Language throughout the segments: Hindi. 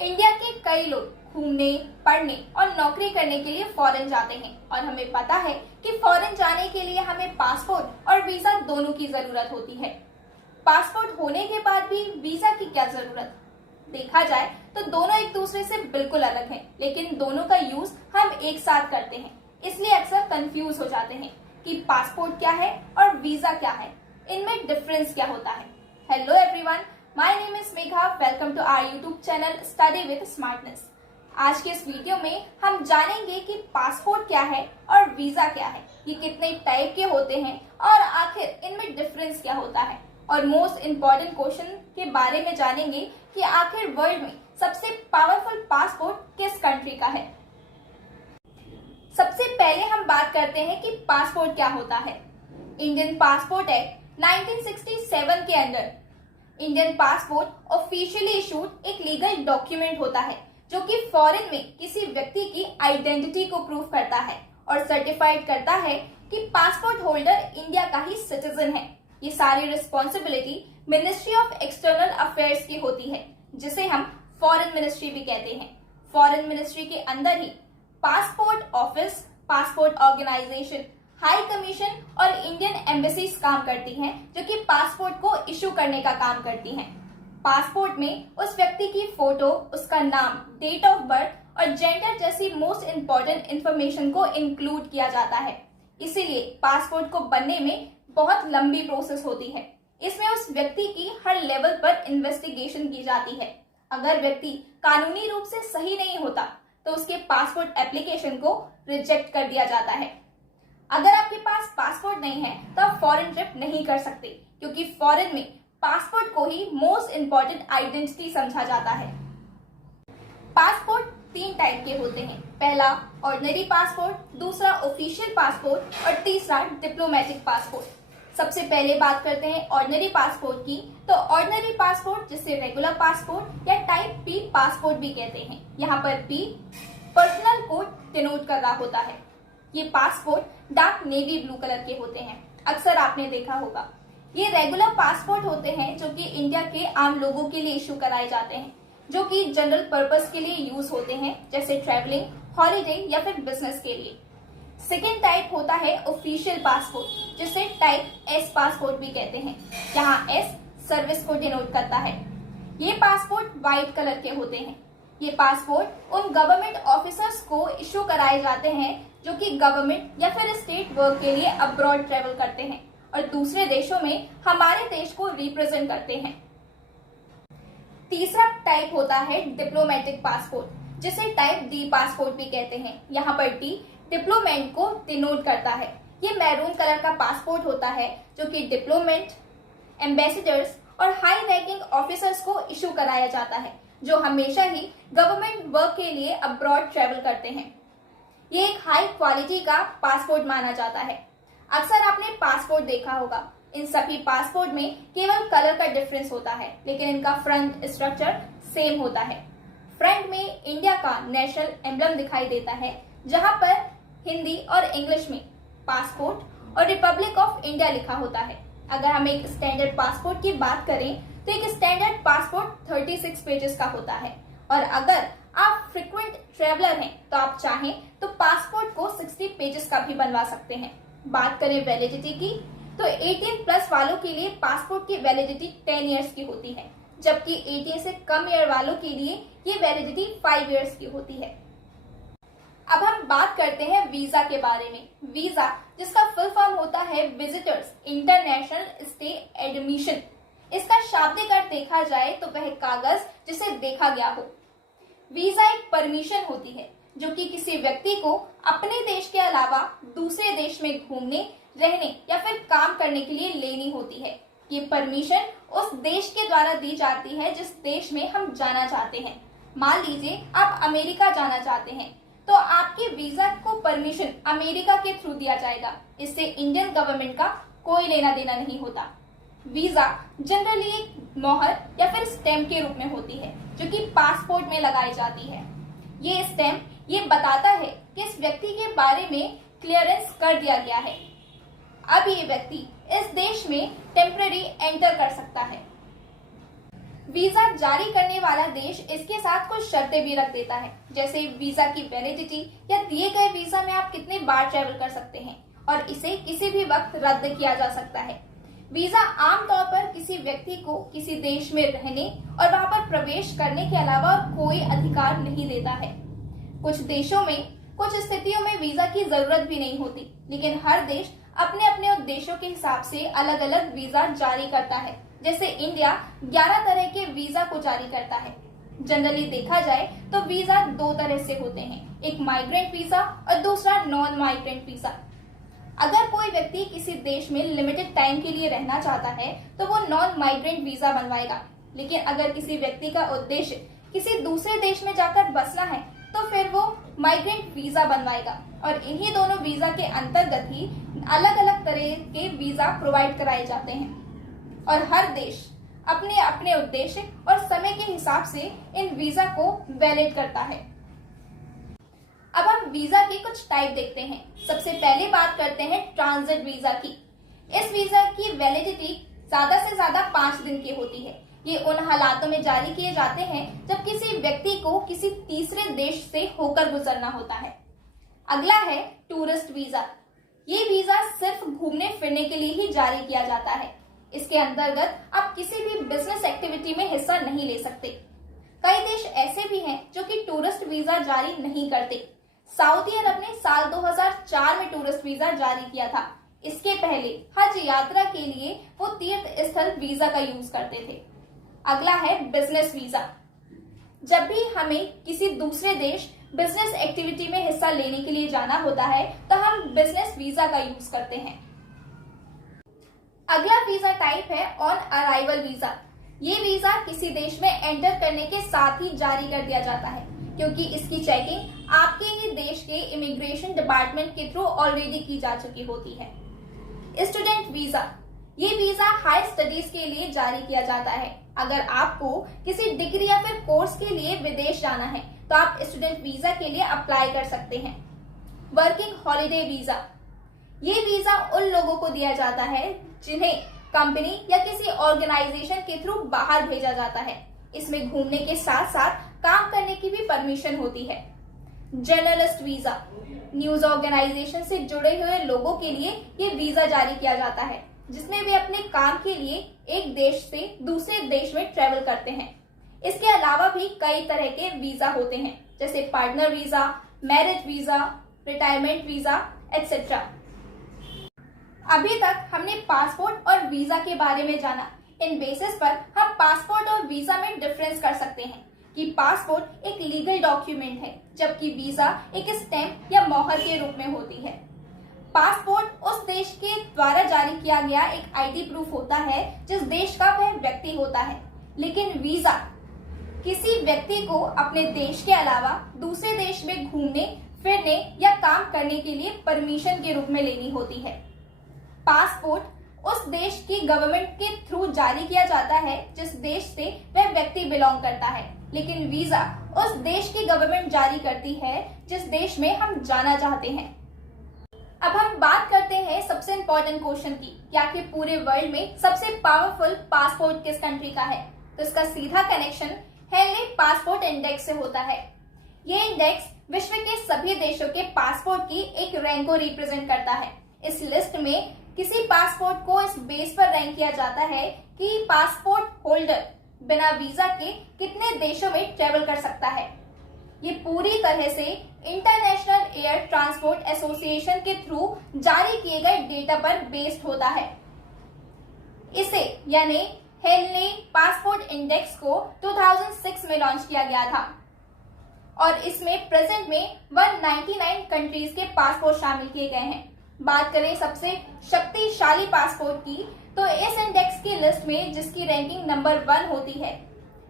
इंडिया के कई लोग घूमने, पढ़ने और नौकरी करने के लिए फॉरेन जाते हैं और हमें पता है कि फॉरेन जाने के लिए हमें पासपोर्ट और वीजा दोनों की जरूरत होती है। पासपोर्ट होने के बाद भी वीजा की क्या जरूरत? देखा जाए तो दोनों एक दूसरे से बिल्कुल अलग हैं, लेकिन दोनों का यूज हम एक साथ करते हैं, इसलिए अक्सर कंफ्यूज हो जाते हैं कि पासपोर्ट क्या है और वीजा क्या है, इनमें डिफरेंस क्या होता है। Hello everyone, my name is Megha. Welcome to our YouTube channel Study with Smartness. आज के इस वीडियो में हम जानेंगे कि पासपोर्ट क्या है और वीजा क्या है, ये कितने टाइप के होते हैं और आखिर इनमें डिफरेंस क्या होता है। और मोस्ट इम्पोर्टेंट क्वेश्चन के बारे में जानेंगे कि आखिर वर्ल्ड में सबसे पावरफुल पासपोर्ट किस कंट्री का है। सबसे पहले हम बात करते हैं कि पासपोर्ट क्या होता है। इंडियन पासपोर्ट एक्ट 1967 के अंदर इंडियन पासपोर्ट ऑफिशियली इशूड एक लीगल डॉक्यूमेंट होता है जो कि फॉरेन में किसी व्यक्ति की आइडेंटिटी को प्रूव करता है और सर्टिफाइड करता है कि पासपोर्ट होल्डर इंडिया का ही सिटीजन है। ये सारी responsibility ministry of external affairs की होती है, जिसे हम फॉरेन मिनिस्ट्री भी कहते हैं। फॉरेन मिनिस्ट्री के अंदर ही passport office, passport organisation, high commission और इंडियन एम्बेसीज काम करती हैं, जो कि पासपोर्ट को इशू करने का काम करती हैं। पासपोर्ट में उस व्यक्ति की फोटो, उसका नाम, डेट ऑफ बर्थ और जेंडर जैसी मोस्ट इम्पोर्टेंट इंफॉर्मेशन को इंक्लूड किया जाता है। इसीलिए पासपोर्ट को बनने में बहुत लंबी प्रोसेस होती है। इसमें उस व्यक्ति की हर लेवल पर इन्वेस्टिगेशन की जाती है। अगर व्यक्ति कानूनी रूप से सही नहीं होता तो उसके पासपोर्ट एप्लीकेशन को रिजेक्ट कर दिया जाता है। अगर आपके पास पासपोर्ट नहीं है तो आप फॉरेन ट्रिप नहीं कर सकते, क्योंकि फॉरेन में पासपोर्ट को ही मोस्ट इम्पोर्टेंट आइडेंटिटी समझा जाता है। पासपोर्ट 3 टाइप के होते हैं। पहला ऑर्डिनरी पासपोर्ट, दूसरा ऑफिशियल पासपोर्ट और तीसरा डिप्लोमेटिक पासपोर्ट। सबसे पहले बात करते हैं ऑर्डिनरी पासपोर्ट की। तो ऑर्डिनरी पासपोर्ट, जिसे रेगुलर पासपोर्ट या टाइप पी पासपोर्ट भी कहते हैं, यहाँ पर पी पर्सनल कोड डिनोट कर रहा होता है। ये passport dark navy blue colour के होते हैं, अक्सर आपने देखा होगा। ये रेगुलर पासपोर्ट होते हैं जो कि इंडिया के आम लोगों के लिए इशू कराए जाते हैं, जो कि जनरल पर्पस के लिए यूज होते हैं, जैसे ट्रैवलिंग, हॉलीडे या फिर बिजनेस के लिए। सेकेंड टाइप होता है ऑफिशियल पासपोर्ट, जिसे टाइप एस पासपोर्ट भी कहते हैं। यहाँ एस सर्विस को डिनोट करता है। ये पासपोर्ट व्हाइट कलर के होते हैं। ये पासपोर्ट उन गवर्नमेंट ऑफिसर्स को इशू कराए जाते हैं जो कि गवर्नमेंट या फिर स्टेट वर्क के लिए अब्रॉड ट्रेवल करते हैं और दूसरे देशों में हमारे देश को रिप्रेजेंट करते हैं। तीसरा टाइप होता है डिप्लोमेटिक पासपोर्ट, जिसे टाइप डी पासपोर्ट भी कहते हैं। यहाँ पर डी डिप्लोमेट को डिनोट करता है। ये मैरून कलर का पासपोर्ट होता है जो कि डिप्लोमेट, एम्बेसडर्स और हाई रैंकिंग ऑफिसर्स को इशू कराया जाता है, जो हमेशा ही गवर्नमेंट वर्क के लिए अब्रॉड ट्रेवल करते हैं। ये एक हाई क्वालिटी का पासपोर्ट माना जाता है। अक्सर आपने पासपोर्ट देखा होगा। इन सभी पासपोर्ट में केवल कलर का डिफरेंस होता है, लेकिन इनका फ्रंट स्ट्रक्चर सेम होता है। फ्रंट में इंडिया का नेशनल एम्बलम दिखाई देता है, जहां पर हिंदी और इंग्लिश में पासपोर्ट और रिपब्लिक ऑफ इंडिया लिखा होता है। अगर हम एक स्टैंडर्ड पासपोर्ट की बात करें तो एक स्टैंडर्ड पासपोर्ट 36 पेजेस का होता है, और अगर आप फ्रिक्वेंट ट्रेवलर हैं तो आप चाहें तो पासपोर्ट को 60 पेजेस का भी बनवा सकते हैं। बात करें वैलिडिटी की, तो 18 प्लस वालों के लिए पासपोर्ट की वैलिडिटी 10 इयर्स की होती है, जबकि 18 से कम ईयर वालों के लिए ये वैलिडिटी 5 इयर्स की होती है। अब हम बात करते हैं वीजा के बारे में। वीजा, जिसका फुल फॉर्म होता है विजिटर्स इंटरनेशनल स्टे एडमिशन। इसका शाब्दिक अर्थ देखा जाए तो वह कागज जिसे देखा गया हो। वीजा एक परमिशन होती है जो कि किसी व्यक्ति को अपने देश के अलावा दूसरे देश में घूमने, रहने या फिर काम करने के लिए लेनी होती है। ये परमिशन उस देश के द्वारा दी जाती है जिस देश में हम जाना चाहते हैं। मान लीजिए आप अमेरिका जाना चाहते हैं, तो आपके वीजा को परमिशन अमेरिका के थ्रू दिया जाएगा। इससे इंडियन गवर्नमेंट का कोई लेना देना नहीं होता। वीजा जनरली एक मोहर या फिर स्टैम्प के रूप में होती है, जो कि पासपोर्ट में लगाई जाती है। ये स्टैम्प ये बताता है कि इस व्यक्ति के बारे में क्लियरेंस कर दिया गया है। अब ये व्यक्ति इस देश में टेम्पररी एंटर कर सकता है। वीजा जारी करने वाला देश इसके साथ कुछ शर्तें भी रख देता है, जैसे वीजा की वैलिडिटी या दिए गए वीजा में आप कितने बार ट्रेवल कर सकते हैं और इसे किसी भी वक्त रद्द किया जा सकता है। वीजा आमतौर पर किसी व्यक्ति को किसी देश में रहने और वहां पर प्रवेश करने के अलावा और कोई अधिकार नहीं देता है। कुछ देशों में कुछ स्थितियों में वीजा की जरूरत भी नहीं होती, लेकिन हर देश अपने अपने उद्देश्यों के हिसाब से अलग अलग वीजा जारी करता है। जैसे इंडिया 11 तरह के वीजा को जारी करता है। जनरली देखा जाए तो वीजा दो तरह से होते हैं, एक माइग्रेंट वीजा और दूसरा नॉन माइग्रेंट वीजा। अगर कोई व्यक्ति किसी देश में लिमिटेड टाइम के लिए रहना चाहता है तो वो नॉन माइग्रेंट वीजा बनवाएगा, लेकिन अगर किसी व्यक्ति का उद्देश्य किसी दूसरे देश में जाकर बसना है तो फिर वो माइग्रेंट वीजा बनवाएगा। और इन्हीं दोनों वीजा के अंतर्गत ही अलग अलग तरह के वीजा प्रोवाइड कराए जाते हैं और हर देश अपने अपने उद्देश्य और समय के हिसाब से इन वीजा को वैलिड करता है। अब हम वीजा के कुछ टाइप देखते हैं। सबसे पहले बात करते हैं ट्रांजिट वीजा की। इस वीजा की वैलिडिटी ज्यादा से ज्यादा 5 दिन की होती है। ये उन हालातों में जारी किए जाते हैं जब किसी व्यक्ति को किसी तीसरे देश से होकर गुजरना होता है। अगला है टूरिस्ट वीजा। ये वीजा सिर्फ घूमने फिरने के लिए ही जारी किया जाता है। इसके अंतर्गत आप किसी भी बिजनेस एक्टिविटी में हिस्सा नहीं ले सकते। कई देश ऐसे भी हैं जो कि टूरिस्ट वीजा जारी नहीं करते। सऊदी अरब ने साल 2004 में टूरिस्ट वीजा जारी किया था। इसके पहले हज यात्रा के लिए वो तीर्थ स्थल वीजा का यूज करते थे। अगला है बिजनेस वीजा। जब भी हमें किसी दूसरे देश बिजनेस एक्टिविटी में हिस्सा लेने के लिए जाना होता है तो हम बिजनेस वीजा का यूज करते हैं। अगला वीजा टाइप है ऑन अराइवल वीजा। ये वीजा किसी देश में एंटर करने के साथ ही जारी कर दिया जाता है, क्योंकि इसकी चेकिंग आपके ही देश के इमिग्रेशन डिपार्टमेंट के थ्रू ऑलरेडी की जा चुकी होती है। Student visa. ये वीजा हाई स्टडीज के लिए जारी किया जाता है। अगर आपको किसी डिग्री या फिर कोर्स के लिए विदेश जाना है तो आप स्टूडेंट वीजा के लिए अप्लाई कर सकते हैं। Working holiday visa. ये वीजा उन लोगों को दिया जाता है जिन्हें कंपनी या किसी ऑर्गेनाइजेशन के थ्रू बाहर भेजा जाता है। इसमें घूमने के साथ साथ काम करने की भी परमिशन होती है। Journalist visa. न्यूज ऑर्गेनाइजेशन से जुड़े हुए लोगों के लिए ये वीजा जारी किया जाता है, जिसमें वे अपने काम के लिए एक देश से दूसरे देश में ट्रेवल करते हैं। इसके अलावा भी कई तरह के वीजा होते हैं, जैसे partner visa, marriage visa, retirement visa etcetera. अभी तक हमने पासपोर्ट और वीजा के बारे में जाना। इन बेसिस पर हम पासपोर्ट और वीजा में डिफरेंस कर सकते हैं कि पासपोर्ट एक लीगल डॉक्यूमेंट है, जबकि वीजा एक स्टैम्प या मोहर के रूप में होती है। पासपोर्ट उस देश के द्वारा जारी किया गया एक आईडी प्रूफ होता है जिस देश का वह व्यक्ति होता है, लेकिन वीजा किसी व्यक्ति को अपने देश के अलावा दूसरे देश में घूमने फिरने या काम करने के लिए परमिशन के रूप में लेनी होती है। पासपोर्ट उस देश की गवर्नमेंट के थ्रू जारी किया जाता है जिस देश से वह व्यक्ति बिलोंग करता है, लेकिन वीजा उस देश की गवर्नमेंट जारी करती है जिस देश में हम जाना चाहते हैं। अब हम बात करते हैं सबसे इम्पोर्टेंट क्वेश्चन की, क्या कि पूरे वर्ल्ड में सबसे पावरफुल पासपोर्ट किस कंट्री का है? तो इसका सीधा कनेक्शन हेनली पासपोर्ट इंडेक्स से होता है। ये इंडेक्स विश्व के सभी देशों के पासपोर्ट की एक रैंक को रिप्रेजेंट करता है। इस लिस्ट में किसी पासपोर्ट को इस बेस पर रैंक किया जाता है कि पासपोर्ट होल्डर बिना वीजा के कितने देशों में ट्रेवल कर सकता है। ये पूरी तरह से इंटरनेशनल एयर ट्रांसपोर्ट एसोसिएशन के थ्रू जारी किए गए डेटा पर बेस्ड होता है। इसे यानी हेनली पासपोर्ट इंडेक्स को 2006 में लॉन्च किया गया था और इसमें प्रेजेंट में 199 कंट्रीज के पासपोर्ट शामिल किए गए हैं। बात करें सबसे शक्तिशाली पासपोर्ट की, तो इस इंडेक्स की लिस्ट में जिसकी रैंकिंग नंबर 1 होती है,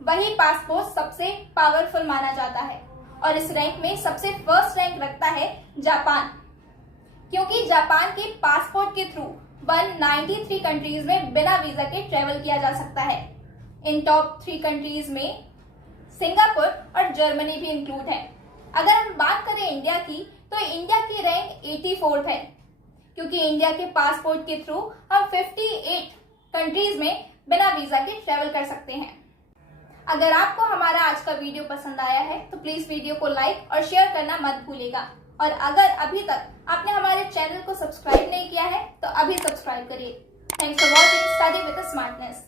वही पासपोर्ट सबसे पावरफुल माना जाता है और इस रैंक में सबसे फर्स्ट रैंक रखता है जापान, क्योंकि जापान के पासपोर्ट के थ्रू 193 कंट्रीज में बिना वीजा के ट्रेवल किया जा सकता है। इन टॉप 3 कंट्रीज में सिंगापुर और जर्मनी भी इंक्लूड है। अगर हम बात करें इंडिया की, तो इंडिया की रैंक 84 है, क्योंकि इंडिया के पासपोर्ट के थ्रू हम 58 कंट्रीज में बिना वीजा के ट्रेवल कर सकते हैं। अगर आपको हमारा आज का वीडियो पसंद आया है तो प्लीज वीडियो को लाइक और शेयर करना मत भूलिएगा। और अगर अभी तक आपने हमारे चैनल को सब्सक्राइब नहीं किया है तो अभी सब्सक्राइब करिए। Thanks for watching study with smartness.